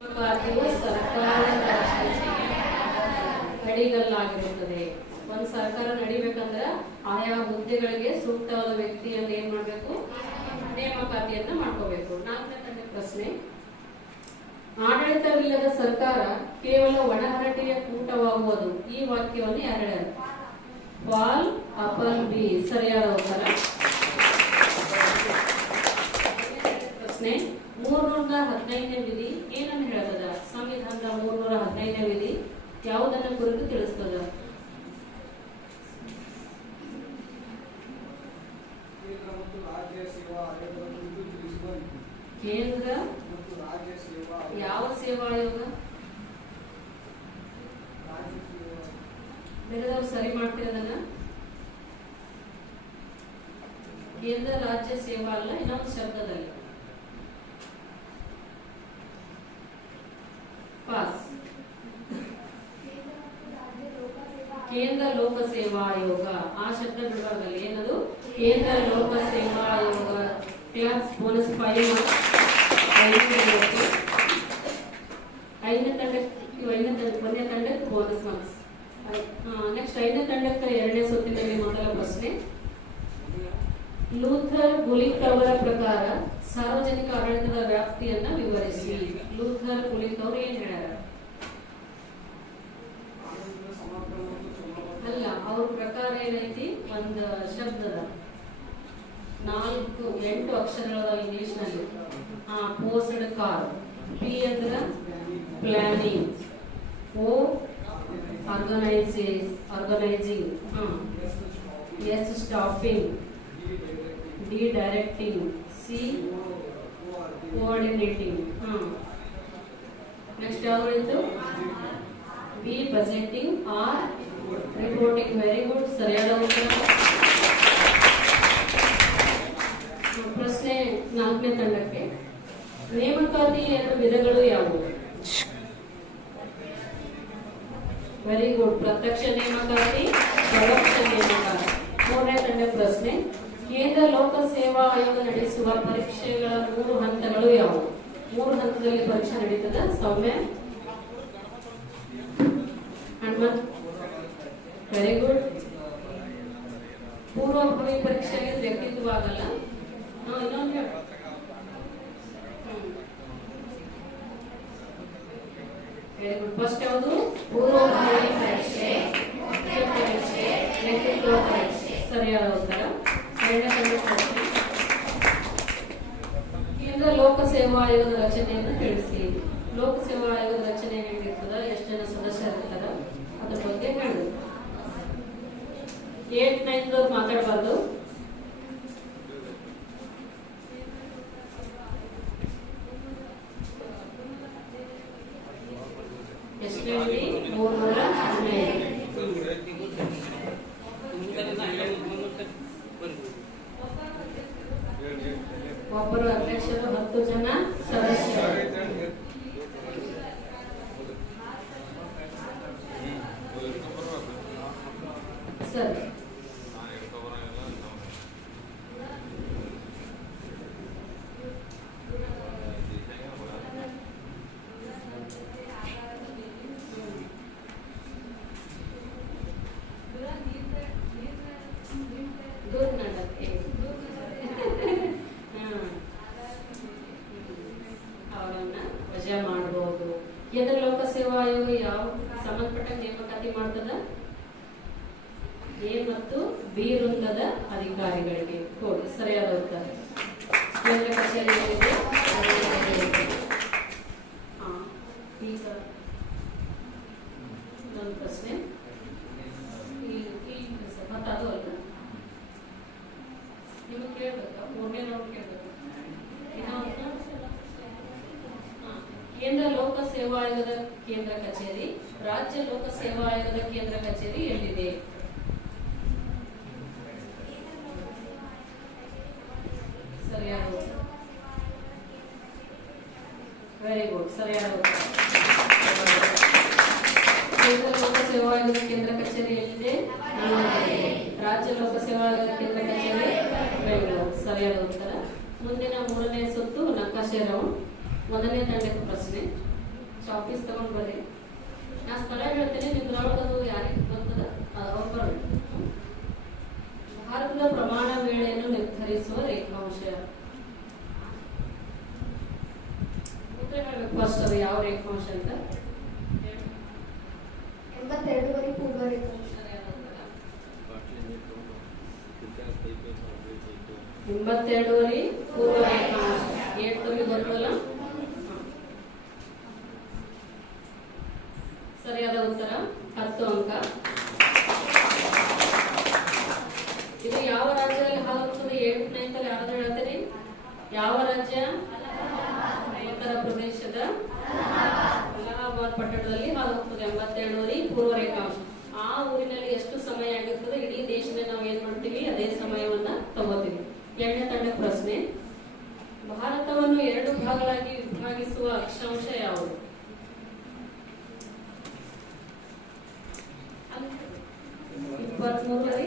ಖಾತೆಯು ಸರ್ಕಾರದ ಅಡಿಗಲ್ಲಾಗಿರುತ್ತದೆ. ಒಂದು ಸರ್ಕಾರ ನಡಿಬೇಕಂದ್ರೆ ಆಯಾ ಹುದ್ದೆಗಳಿಗೆ ಸೂಕ್ತವಾದ ವ್ಯಕ್ತಿಯನ್ನು ಏನ್ ಮಾಡ್ಬೇಕು, ನೇಮಕಾತಿಯನ್ನ ಮಾಡ್ಕೋಬೇಕು. 4ನೇ ಪ್ರಶ್ನೆ, ಆಡಳಿತವಿಲ್ಲದ ಸರ್ಕಾರ ಕೇವಲ ಒಣಹರಟೆಯ ಕೂಟವಾಗುವುದು. ಈ ವಾಕ್ಯವನ್ನು ಯಾರು ಹೇಳ್ಯಾರ? ವಾಲ್ ಅಪಲ್ ಬಿ ಸರಿಯಾದ ಉತ್ತರ. ಪ್ರಶ್ನೆ, 315ನೇ ವಿಧಿ ಏನನ್ನು ಹೇಳ್ತದ? ಸಂವಿಧಾನದ 315ನೇ ವಿಧಿ ಯಾವುದನ್ನ ಕುರಿತು ತಿಳಿಸ್ತದ? ಕೇಂದ್ರ ಯಾವ ಸೇವಾ ಆಯೋಗ? ಬೇರೆದವ್ರು ಸರಿ ಮಾಡ್ತಿರೋದನ್ನ ಕೇಂದ್ರ ರಾಜ್ಯ ಸೇವಾ ಅಲ್ಲ, ಇನ್ನೊಂದು ಶಬ್ದದಲ್ಲಿ ಪಾಸ್. ಕೇಂದ್ರ ಲೋಕ ಸೇವಾ ಆಯೋಗ ಆ ಶಬ್ದ ಬಿಡಬಾರ್ದಲ್ಲಿ. ಏನದು? ಕೇಂದ್ರ ಲೋಕ ಸೇವಾ ಆಯೋಗ. ಕ್ಲಾಸ್ ಬೋನಸ್ 5 ಐದನೇ ತಂಡಕ್ಕೆ ಬೋನಸ್ ಮಾರ್ಕ್ಸ್. ನೆಕ್ಸ್ಟ್ 5ನೇ ತಂಡಕ್ಕೆ 2ನೇ ಸುತ್ತಿನಲ್ಲಿ ಮೊದಲ ಪ್ರಶ್ನೆ. ಲೂಥರ್ ಗುಲಿಕ್ ಅವರ ಪ್ರಕಾರ ಸಾರ್ವಜನಿಕ ಆಡಳಿತದ ವ್ಯಾಪ್ತಿಯನ್ನ ವಿವರಿಸಿ. ಲೂಥರ್ ಗುಲಿಕ್ ಅವರು ಏನ್ ಹೇಳ್ಯಾರ? ಅಲ್ಲ, ಅವ್ರ ಪ್ರಕಾರ ಏನೈತಿ, ಒಂದು ಶಬ್ದದ 8 ಅಕ್ಷರಗಳ ಇಂಗ್ಲಿಷ್ ನಲ್ಲಿ. ಪೋಸ್ಡ್ ಕಾರ್, ಪಿ ಅಂದ್ರ planning, O organising, S staffing, D directing, C coordinating. Next ಯಾವ್ದು ಇತ್ತು? B budgeting, R reporting. Very good, ಸರಿಯಾದ ಉತ್ತರ. ಪ್ರಶ್ನೆ 4ನೇ ತಂಡಕ್ಕೆ, ನೇಮಕಾತಿ 2 ವಿಧಗಳು ಯಾವುವು? ವೆರಿ ಗುಡ್, ಪ್ರತ್ಯಕ್ಷ ನೇಮಕಾತಿ, ಪರೋಕ್ಷ ನೇಮಕಾತಿ. 3ನೇ ತಂಡ ಪ್ರಶ್ನೆ, ಕೇಂದ್ರ ಲೋಕ ಸೇವಾ ಆಯೋಗ ನಡೆಸುವ ಪರೀಕ್ಷೆಗಳ 3 ಹಂತಗಳು ಯಾವುವು? 3 ಹಂತದಲ್ಲಿ ಪರೀಕ್ಷೆ ನಡೀತದ. ಸೌಮ್ಯ, ಹನುಮಂತ್, ವೆರಿ ಗುಡ್. ಪೂರ್ವಭಾವಿ ಪರೀಕ್ಷೆಗೆ ವ್ಯಕ್ತಿತ್ವ ಆಗಲ್ಲ. ಇನ್ನೊಂದು ಹೇಳ. Very good. ಫಸ್ಟ್ ಯಾವುದು? ಪೂರ್ವಭಾವಿ ಪರೀಕ್ಷೆ, ಮುಖ್ಯ ಪರೀಕ್ಷೆ, ವ್ಯಕ್ತಿತ್ವ ಪರೀಕ್ಷೆ. ಸರಿಯಾದ ಉತ್ತರ. 2ನೇ ತಂಡ ಪ್ರಶ್ನೆ, ಕೇಂದ್ರ ಲೋಕ ಸೇವಾ ಆಯೋಗದ ರಚನೆಯನ್ನು ತಿಳಿಸಿ. ಲೋಕ ಸೇವಾ ಆಯೋಗದ ರಚನೆ ಹೇಗಿರ್ತದ? ಎಷ್ಟು ಜನ ಸದಸ್ಯರಿರ್ತಾರ? ಅದ್ರ ಬಗ್ಗೆ ಹೇಳಿ. 8, 9 ಮಾತಾಡಬಾರ್ದು. ಎಷ್ಟನೇ ವಿಧಿ? 315. ಒಬ್ಬರು ಅಧ್ಯಕ್ಷರು, 10 ಜನ ಸದಸ್ಯರು. ಸರಿ, ಅವರನ್ನ ವಜಾ ಮಾಡಬಹುದು. ಕೇಂದ್ರ ಲೋಕ ಸೇವಾ ಆಯೋಗ ಯಾವ ಸಂಬಂಧಪಟ್ಟ ನೇಮಕಾತಿ ಮಾಡ್ತದ? ಎ ಮತ್ತು ಬಿ ವೃಂದದ ಅಧಿಕಾರಿಗಳಿಗೆ. ಕೊಡಿ, ಸರಿಯಾದ ಉತ್ತರ. ಕೇಂದ್ರ ಕಚೇರಿ ಒಂದು ಪ್ರಶ್ನೆ ಮತ್ತದು ಅಲ್ಲ, ನಿಮಗೆ ಕೇಳ್ಬೇಕಾ? 3ನೇ ರೌಂಡ್ ಕೇಳ್ಬೇಕು. ಕೇಂದ್ರ ಲೋಕ ಸೇವಾ ಆಯೋಗದ ಕೇಂದ್ರ ಕಚೇರಿ, ರಾಜ್ಯ ಲೋಕ ಸೇವಾ ಆಯೋಗದ ಕೇಂದ್ರ ಕಚೇರಿ ಎಲ್ಲಿದೆ? ಸರಿಯಾದ ಉತ್ತರ. ವೆರಿ ಗುಡ್, ಸರಿಯಾದ ಉತ್ತರ. ಕೇಂದ್ರ ಲೋಕ ಸೇವಾ ಆಯೋಗದ ಕೇಂದ್ರ ಕಚೇರಿ ಎಲ್ಲಿದೆ? ರಾಜ್ಯ ಲೋಕ ಸೇವಾ ಆಯೋಗದ ಕೇಂದ್ರ ಕಚೇರಿ ಬೆಂಗಳೂರು. ಸರಿಯಾದ ಉತ್ತರ. ಮುಂದಿನ 3ನೇ ಸುತ್ತು ನಕಾಶೆ ರೌಂಡ್. ಮೊದಲನೇ ತಂಡಕ್ಕೆ ಪ್ರಶ್ನೆ. ಕಾಪೀಸ್ ತಗೊಂಡ್ ಬರ್ರಿ. ನಾ ಸ್ಥಳ ಹೇಳ್ತೇನೆ, ನಿಮ್ದ್ರೊಳಗದು ಯಾರಿಗೆ ಗೊತ್ತದ ಅವ್ರು ಬರ್ರಿ. ಭಾರತದ ಪ್ರಮಾಣ ವೇಳೆಯನ್ನು ನಿರ್ಧರಿಸುವ ರೇಖಾಂಶ ಹೇಳ್ಬೇಕು. ಫಸ್ಟ್ ಅದು ಯಾವ ರೇಖಾಂಶ ಅಂತ 82 ಪೂರ್ವ ರೇಖಾಂಶ. 82 ಪೂರ್ವ ರೇಖಾಂಶ. 8 ಬರ್ತದಲ್ಲ. ಸರಿಯಾದ ಉತ್ತರ 10 ಅಂಕ. ಇದು ಯಾವ ರಾಜ್ಯದಲ್ಲಿ ಹಾದುತ್ತದೆ? 8ನೇ ಅಂತಲ್ಲಿ ಯಾರಾದ್ರೂ ಹೇಳ್ತೀರಿ? ಯಾವ ರಾಜ್ಯ? ಉತ್ತರ ಪ್ರದೇಶದ ಅಲಹಾಬಾದ್ ಪಟ್ಟಣದಲ್ಲಿ ಹಾದುತ್ತದೆ 82 ಪೂರ್ವ ರೇಖಾಂಶ. ಆ ಊರಿನಲ್ಲಿ ಎಷ್ಟು ಸಮಯ ಆಗಿರ್ತದೆ, ಇಡೀ ದೇಶದ ನಾವು ಏನ್ ಮಾಡ್ತೀವಿ ಅದೇ ಸಮಯವನ್ನ ತಗೋತೀವಿ. 2ನೇ ತಂಡ ಪ್ರಶ್ನೆ, ಭಾರತವನ್ನು 2 ಭಾಗಗಳಾಗಿ ವಿಭಾಗಿಸುವ ಅಕ್ಷಾಂಶ ಯಾವುದು? 23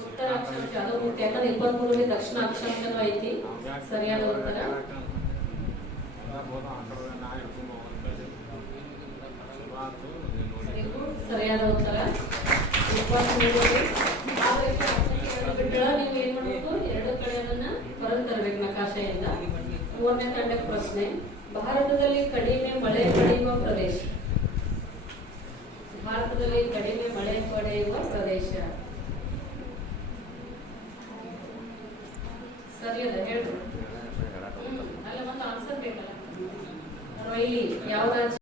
ಉತ್ತರ ಅಕ್ಷಾಂಶ. ಅದು ಯಾಕಂದ್ರೆ 23 ದಕ್ಷಿಣ ಅಕ್ಷಾಂಶನೂ ಐತಿ. ಸರಿಯಾದ ಉತ್ತರ ಸರಿಯಾದ ಉತ್ತರ 23. ಬಿಟ್ಟಳ ನೀವು ಏನ್ ಮಾಡ್ಬೇಕು? 2 ಕಡೆ ಅದನ್ನ ಹೊರಗೆ ತರಬೇಕು ನಕಾಶೆಯಿಂದ. 3ನೇ ತಂಡಕ್ಕೆ ಪ್ರಶ್ನೆ, ಭಾರತದಲ್ಲಿ ಕಡಿಮೆ ಮಳೆ ಪಡೆಯುವ ಪ್ರದೇಶ. ಭಾರತದಲ್ಲಿ ಕಡಿಮೆ ಮಳೆ ಪಡೆಯುವ ಪ್ರದೇಶ ಸರಿಯದ ಹೇಳ್ರಿ. ಅಲ್ಲ ಒಂದು ಆನ್ಸರ್ ಬೇಕಲ್ಲ. ಯಾವ ರಾಜ್ಯ?